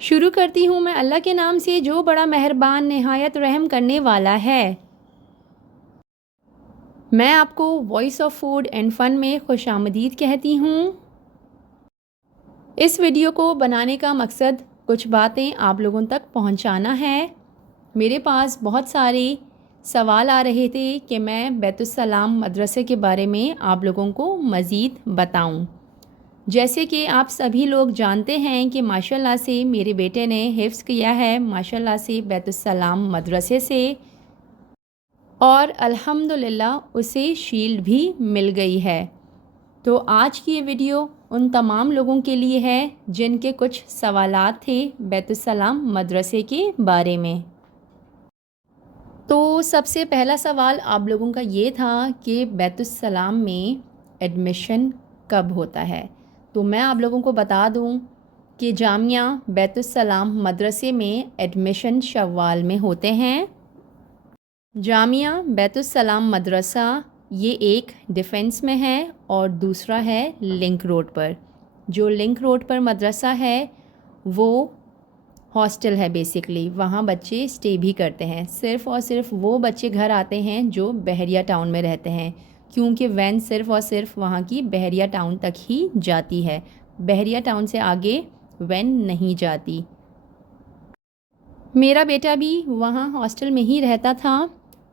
شروع کرتی ہوں میں اللہ کے نام سے جو بڑا مہربان نہایت رحم کرنے والا ہے۔ میں آپ کو وائس آف فوڈ اینڈ فن میں خوش آمدید کہتی ہوں۔ اس ویڈیو کو بنانے کا مقصد کچھ باتیں آپ لوگوں تک پہنچانا ہے۔ میرے پاس بہت سارے سوال آ رہے تھے کہ میں بیت السلام مدرسے کے بارے میں آپ لوگوں کو مزید بتاؤں۔ جیسے کہ آپ سبھی لوگ جانتے ہیں کہ ماشاءاللہ سے میرے بیٹے نے حفظ کیا ہے ماشاءاللہ سے بیت السلام مدرسے سے، اور الحمدللہ اسے شیلڈ بھی مل گئی ہے۔ تو آج کی یہ ویڈیو ان تمام لوگوں کے لیے ہے جن کے کچھ سوالات تھے بیت السلام مدرسے کے بارے میں۔ تو سب سے پہلا سوال آپ لوگوں کا یہ تھا کہ بیت السلام میں ایڈمیشن کب ہوتا ہے؟ تو میں آپ لوگوں کو بتا دوں کہ جامعہ بیت السلام مدرسے میں ایڈمیشن شوال میں ہوتے ہیں۔ جامعہ بیت السلام مدرسہ یہ ایک ڈیفنس میں ہے اور دوسرا ہے لنک روڈ پر۔ جو لنک روڈ پر مدرسہ ہے وہ ہاسٹل ہے بیسکلی، وہاں بچے اسٹے بھی کرتے ہیں۔ صرف اور صرف وہ بچے گھر آتے ہیں جو بحریہ ٹاؤن میں رہتے ہیں، کیونکہ وین صرف اور صرف وہاں کی بحریہ ٹاؤن تک ہی جاتی ہے، بحریہ ٹاؤن سے آگے وین نہیں جاتی۔ میرا بیٹا بھی وہاں ہاسٹل میں ہی رہتا تھا،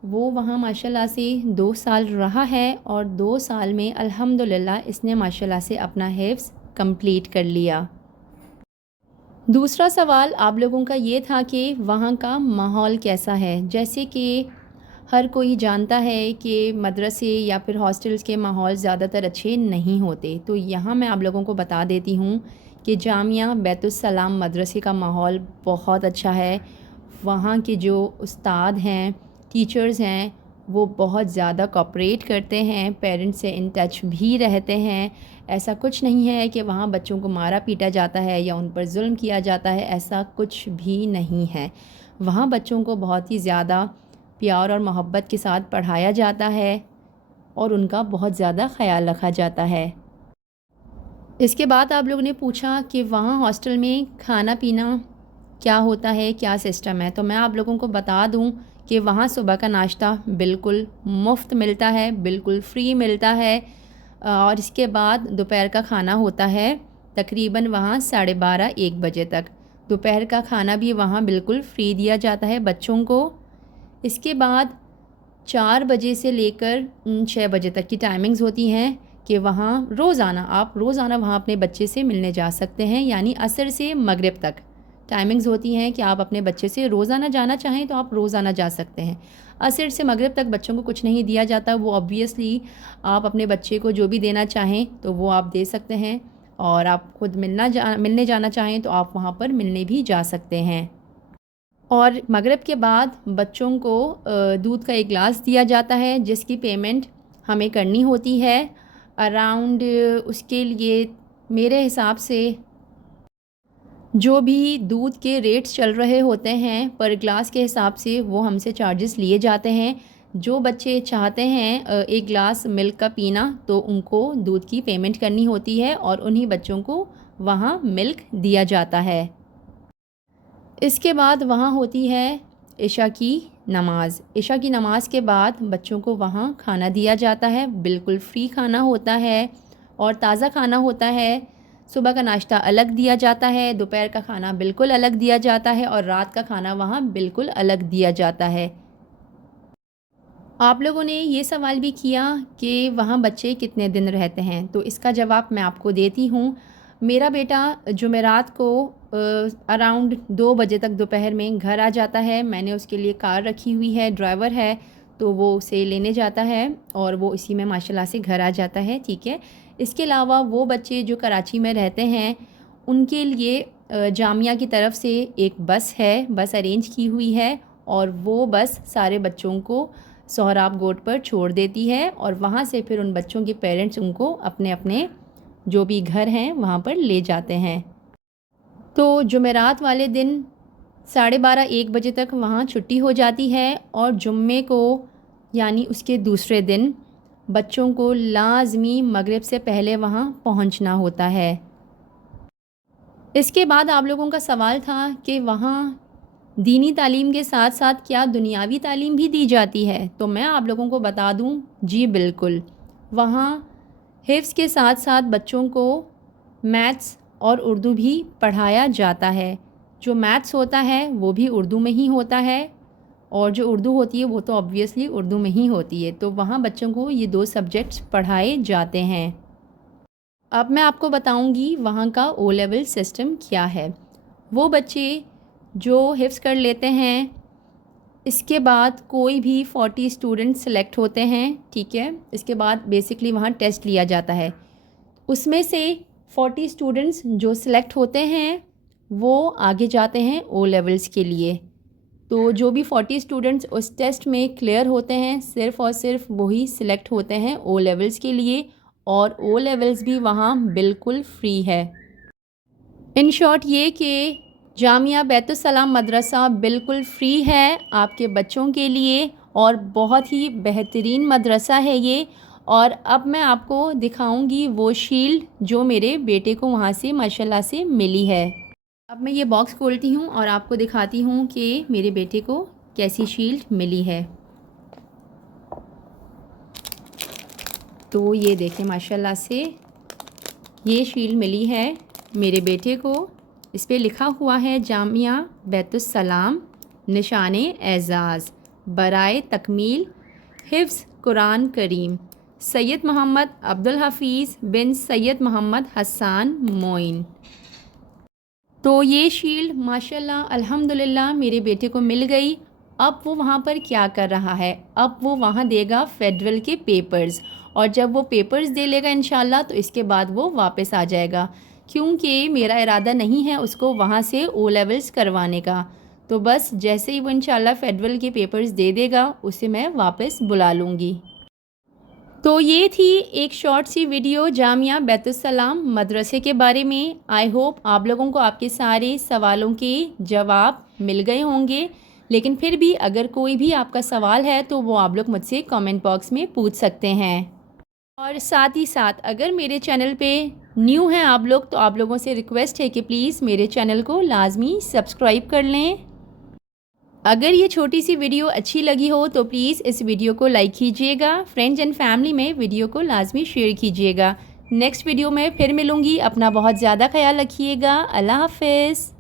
وہ وہاں ماشاءاللہ سے 2 سال رہا ہے اور 2 سال میں الحمدللہ اس نے ماشاءاللہ سے اپنا حفظ کمپلیٹ کر لیا۔ دوسرا سوال آپ لوگوں کا یہ تھا کہ وہاں کا ماحول کیسا ہے۔ جیسے کہ ہر کوئی جانتا ہے کہ مدرسے یا پھر ہاسٹلز کے ماحول زیادہ تر اچھے نہیں ہوتے، تو یہاں میں آپ لوگوں کو بتا دیتی ہوں کہ جامعہ بیت السلام مدرسے کا ماحول بہت اچھا ہے۔ وہاں کے جو استاد ہیں، ٹیچرز ہیں، وہ بہت زیادہ کوآپریٹ کرتے ہیں، پیرنٹس سے ان ٹچ بھی رہتے ہیں۔ ایسا کچھ نہیں ہے کہ وہاں بچوں کو مارا پیٹا جاتا ہے یا ان پر ظلم کیا جاتا ہے، ایسا کچھ بھی نہیں ہے۔ وہاں بچوں کو بہت ہی زیادہ پیار اور محبت کے ساتھ پڑھایا جاتا ہے اور ان کا بہت زیادہ خیال رکھا جاتا ہے۔ اس کے بعد آپ لوگوں نے پوچھا کہ وہاں ہاسٹل میں کھانا پینا کیا ہوتا ہے، کیا سسٹم ہے، تو میں آپ لوگوں کو بتا دوں کہ وہاں صبح کا ناشتہ بالکل مفت ملتا ہے، بالکل فری ملتا ہے، اور اس کے بعد دوپہر کا کھانا ہوتا ہے تقریباً وہاں 12:30-1 بجے تک۔ دوپہر کا کھانا بھی وہاں بالکل فری دیا جاتا ہے بچوں کو۔ اس کے بعد 4 بجے سے لے کر 6 بجے تک کی ٹائمنگز ہوتی ہیں کہ وہاں آپ روزانہ وہاں اپنے بچے سے ملنے جا سکتے ہیں، یعنی عصر سے مغرب تک ٹائمنگز ہوتی ہیں کہ آپ اپنے بچے سے روزانہ جانا چاہیں تو آپ روزانہ جا سکتے ہیں۔ عصر سے مغرب تک بچوں کو کچھ نہیں دیا جاتا، وہ آبویسلی آپ اپنے بچے کو جو بھی دینا چاہیں تو وہ آپ دے سکتے ہیں، اور آپ خود ملنے جانا چاہیں تو آپ وہاں پر ملنے بھی جا سکتے ہیں۔ اور مغرب کے بعد بچوں کو دودھ کا ایک گلاس دیا جاتا ہے جس کی پیمنٹ ہمیں کرنی ہوتی ہے اراؤنڈ، اس کے لیے میرے حساب سے جو بھی دودھ کے ریٹس چل رہے ہوتے ہیں پر گلاس کے حساب سے وہ ہم سے چارجز لیے جاتے ہیں۔ جو بچے چاہتے ہیں ایک گلاس ملک کا پینا تو ان کو دودھ کی پیمنٹ کرنی ہوتی ہے اور انہی بچوں کو وہاں ملک دیا جاتا ہے۔ اس کے بعد وہاں ہوتی ہے عشاء کی نماز۔ عشاء کی نماز کے بعد بچوں کو وہاں کھانا دیا جاتا ہے، بالکل فری کھانا ہوتا ہے اور تازہ کھانا ہوتا ہے۔ صبح کا ناشتہ الگ دیا جاتا ہے، دوپہر کا کھانا بالکل الگ دیا جاتا ہے اور رات کا کھانا وہاں بالکل الگ دیا جاتا ہے۔ آپ لوگوں نے یہ سوال بھی کیا کہ وہاں بچے کتنے دن رہتے ہیں، تو اس کا جواب میں آپ کو دیتی ہوں۔ میرا بیٹا جمعرات کو اراؤنڈ 2 بجے تک دوپہر میں گھر آ جاتا ہے۔ میں نے اس کے لیے کار رکھی ہوئی ہے، ڈرائیور ہے تو وہ اسے لینے جاتا ہے اور وہ اسی میں ماشاءاللہ سے گھر آ جاتا ہے، ٹھیک ہے۔ اس کے علاوہ وہ بچے جو کراچی میں رہتے ہیں ان کے لیے جامعہ کی طرف سے ایک بس ارینج کی ہوئی ہے اور وہ بس سارے بچوں کو سہراب گوٹ پر چھوڑ دیتی ہے اور وہاں سے پھر ان بچوں کے پیرنٹس ان کو اپنے اپنے جو بھی گھر ہیں وہاں پر لے جاتے ہیں۔ تو جمعرات والے دن 12:30-1 بجے تک وہاں چھٹی ہو جاتی ہے اور جمعے کو یعنی اس کے دوسرے دن بچوں کو لازمی مغرب سے پہلے وہاں پہنچنا ہوتا ہے۔ اس کے بعد آپ لوگوں کا سوال تھا کہ وہاں دینی تعلیم کے ساتھ ساتھ کیا دنیاوی تعلیم بھی دی جاتی ہے؟ تو میں آپ لوگوں کو بتا دوں، جی بالکل، وہاں حفظ کے ساتھ ساتھ بچوں کو میتھس اور اردو بھی پڑھایا جاتا ہے۔ جو میتھس ہوتا ہے وہ بھی اردو میں ہی ہوتا ہے، اور جو اردو ہوتی ہے وہ تو آبویسلی اردو میں ہی ہوتی ہے۔ تو وہاں بچوں کو یہ 2 سبجیکٹس پڑھائے جاتے ہیں۔ اب میں آپ کو بتاؤں گی وہاں کا او لیول سسٹم کیا ہے۔ وہ بچے جو حفظ کر لیتے ہیں، اس کے بعد کوئی بھی 40 اسٹوڈنٹ سلیکٹ ہوتے ہیں، ٹھیک ہے، اس کے بعد بیسکلی وہاں ٹیسٹ لیا جاتا ہے۔ اس میں سے 40 اسٹوڈنٹس جو سلیکٹ ہوتے ہیں وہ آگے جاتے ہیں او لیولز کے لیے۔ تو جو بھی 40 اسٹوڈنٹس اس ٹیسٹ میں کلیئر ہوتے ہیں، صرف اور صرف وہی سلیکٹ ہوتے ہیں او لیولز کے لیے، اور او لیولز بھی وہاں بالکل فری ہے۔ ان شارٹ یہ کہ جامعہ بیت السلام مدرسہ بالکل فری ہے آپ کے بچوں کے لیے، اور بہت ہی بہترین مدرسہ ہے یہ۔ اور اب میں آپ کو دکھاؤں گی وہ شیلڈ جو میرے بیٹے کو وہاں سے ماشاءاللہ سے ملی ہے۔ اب میں یہ باکس کھولتی ہوں اور آپ کو دکھاتی ہوں کہ میرے بیٹے کو کیسی شیلڈ ملی ہے۔ تو یہ دیکھیں ماشاءاللہ سے یہ شیلڈ ملی ہے میرے بیٹے کو۔ اس پہ لکھا ہوا ہے جامعہ بیت السلام نشان اعزاز برائے تکمیل حفظ قرآن کریم سید محمد عبدالحفیظ بن سید محمد حسان معین۔ تو یہ شیلڈ ماشاءاللہ الحمدللہ میرے بیٹے کو مل گئی۔ اب وہ وہاں پر کیا کر رہا ہے؟ اب وہ وہاں دے گا فیڈرل کے پیپرز، اور جب وہ پیپرز دے لے گا انشاءاللہ تو اس کے بعد وہ واپس آ جائے گا، کیونکہ میرا ارادہ نہیں ہے اس کو وہاں سے او لیولز کروانے کا۔ تو بس جیسے ہی وہ انشاءاللہ فیڈرل کے پیپرز دے دے گا اسے میں واپس بلا لوں گی۔ تو یہ تھی ایک شارٹ سی ویڈیو جامعہ بیت السلام مدرسے کے بارے میں۔ آئی ہوپ آپ لوگوں کو آپ کے سارے سوالوں کے جواب مل گئے ہوں گے، لیکن پھر بھی اگر کوئی بھی آپ کا سوال ہے تو وہ آپ لوگ مجھ سے کامنٹ باکس میں پوچھ سکتے ہیں۔ اور ساتھ ہی ساتھ اگر میرے چینل پہ نیو ہیں آپ لوگ تو آپ لوگوں سے ریکویسٹ ہے کہ پلیز میرے چینل کو لازمی سبسکرائب کر لیں۔ اگر یہ چھوٹی سی ویڈیو اچھی لگی ہو تو پلیز اس ویڈیو کو لائک کیجیے گا، فرینڈز اینڈ فیملی میں ویڈیو کو لازمی شیئر کیجیے گا۔ نیکسٹ ویڈیو میں پھر ملوں گی، اپنا بہت زیادہ خیال رکھیے گا۔ اللہ حافظ۔